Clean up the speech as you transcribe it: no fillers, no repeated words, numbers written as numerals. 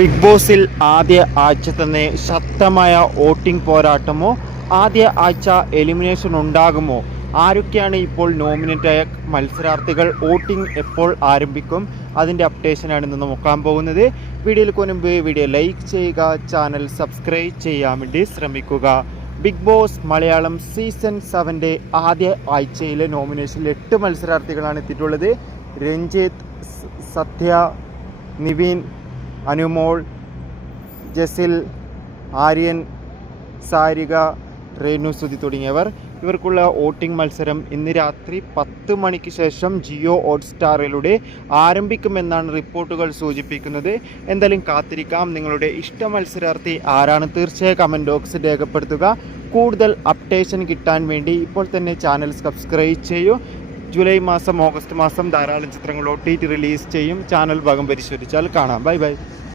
Big ബോസിൽ ആദ്യ ആഴ്ച തന്നെ ശക്തമായ വോട്ടിംഗ് പോരാട്ടമോ ആദ്യ ആഴ്ച എലിമിനേഷൻ ഉണ്ടാകുമോ? ആരൊക്കെയാണ് ഇപ്പോൾ നോമിനേറ്റായ മത്സരാർത്ഥികൾ? വോട്ടിംഗ് എപ്പോൾ ആരംഭിക്കും? അതിൻ്റെ അപ്ഡേഷനാണ് ഇന്ന് നോക്കാൻ പോകുന്നത്. വീഡിയോയിൽ മുൻപ് വീഡിയോ ലൈക്ക് ചെയ്യുക, ചാനൽ സബ്സ്ക്രൈബ് ചെയ്യാൻ വേണ്ടി ശ്രമിക്കുക. ബിഗ് ബോസ് മലയാളം സീസൺ 7 ആദ്യ ആഴ്ചയിലെ നോമിനേഷനിൽ 8 മത്സരാർത്ഥികളാണ് എത്തിയിട്ടുള്ളത്. രഞ്ജിത്ത്, സത്യ, നിവിൻ, അനുമോൾ, ജസിൽ, ആര്യൻ, സാരിക, രേണു സുധി തുടങ്ങിയവർ. ഇവർക്കുള്ള വോട്ടിംഗ് മത്സരം ഇന്ന് രാത്രി 10 മണിക്ക് ശേഷം ജിയോ ഹോട്ട്സ്റ്റാറിലൂടെ ആരംഭിക്കുമെന്നാണ് റിപ്പോർട്ടുകൾ സൂചിപ്പിക്കുന്നത്. എന്തായാലും കാത്തിരിക്കാം. നിങ്ങളുടെ ഇഷ്ട മത്സരാർത്ഥി ആരാണ്? തീർച്ചയായും കമൻറ്റ് ബോക്സിൽ രേഖപ്പെടുത്തുക. കൂടുതൽ അപ്ഡേഷൻ കിട്ടാൻ വേണ്ടി ഇപ്പോൾ തന്നെ ചാനൽ സബ്സ്ക്രൈബ് ചെയ്യൂ. ജൂലൈ മാസം, ഓഗസ്റ്റ് മാസം ധാരാളം ചിത്രങ്ങൾ OTT റിലീസ് ചെയ്യും. ചാനൽ ഭാഗം പരിശോധിച്ചാൽ കാണാം. Bye bye.